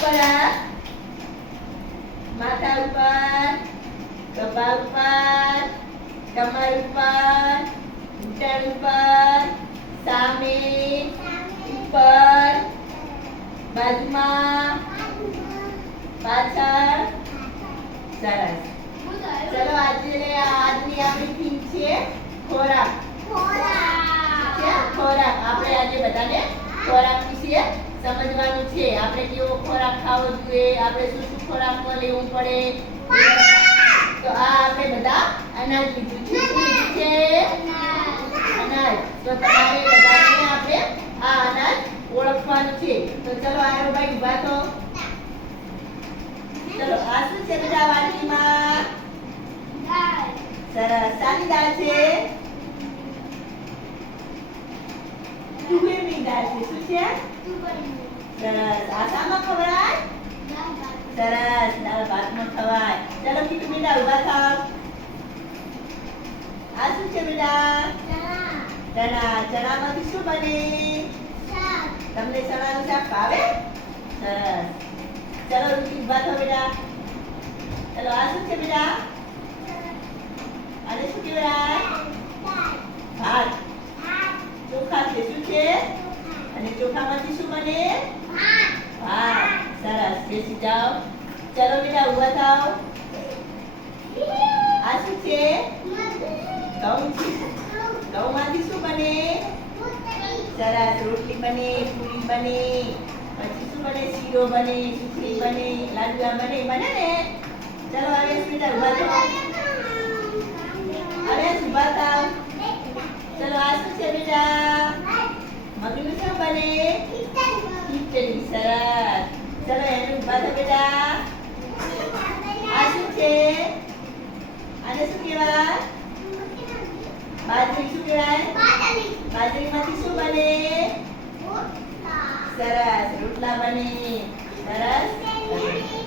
ઉપર હાથ, માથા ઉપર, ખભા ઉપર, કમર ઉપર, ઘૂંટણ ઉપર, સામે, ઉપર, બાજુમાં, પાછળ. સરસ. ચલો આજની આપણી થીમ છે ખોરાક. ખોરાક. આપણે આજે બધાને ખોરાક વિશે સમજવાનું છે. આપણે કેવો ખોરાક ખાવો જોઈએ, આપણે શું શું ખોરાકમાં લેવું પડે. તો આ આપણે બધા અનાજ લીધું છે. શું લીધું છે? અનાજ. તો તમારે બધાને આપણે આ અનાજ ઓળખવાનું છે. તો ચલો આરો ભાઈ ઊભા થો. ચલો આ શું છે બેટા વાટકીમાં? સરસ. શાની દાળ છે? તુવેરની દાળ છે. શું છે? સરસ. આ શામાં ખવડાય? સરસ. દાળ ભાતમાં ખવાય. ચલો કીટુ બેટા ઊભા થાવ. આ શું છે બેટા? ચણા. ચણામાંથી શું બને? તમને ચણાનું શાક ભાવે? સરસ. ચલો ઋષિ ઊભા થાવ બેટા. ચલો આ શું છે બેટા? આને શું કહેવાય? ભાત. ચોખા છે. શું છે? અને ચોખામાંથી શું બને? ભાત. સરસ. બેસી જાઓ. ચલો બેટા ઊભા થાવ. આ શું છે? ઘઉં છે. ઘઉંમાંથી શું બને? સરસ. રોટલી બને, પૂરી બને, પછી શું બને? શીરો બને, સુખડી બને, લાડવા બને. બને ને? ચલો હવે બેટા ઊભા થાવ. હવે ઊભા થાવ. ચલો આ શું છે બેટા? મગનું શું બને? ખીચડી. સરસ. ચલો એને ઊભા થાવ બેટા. આ શું છે? આને શું કહેવાય? બાજરી. શું કહેવાય? બાજરીમાંથી શું બને? સરસ. રોટલા બને. સરસ.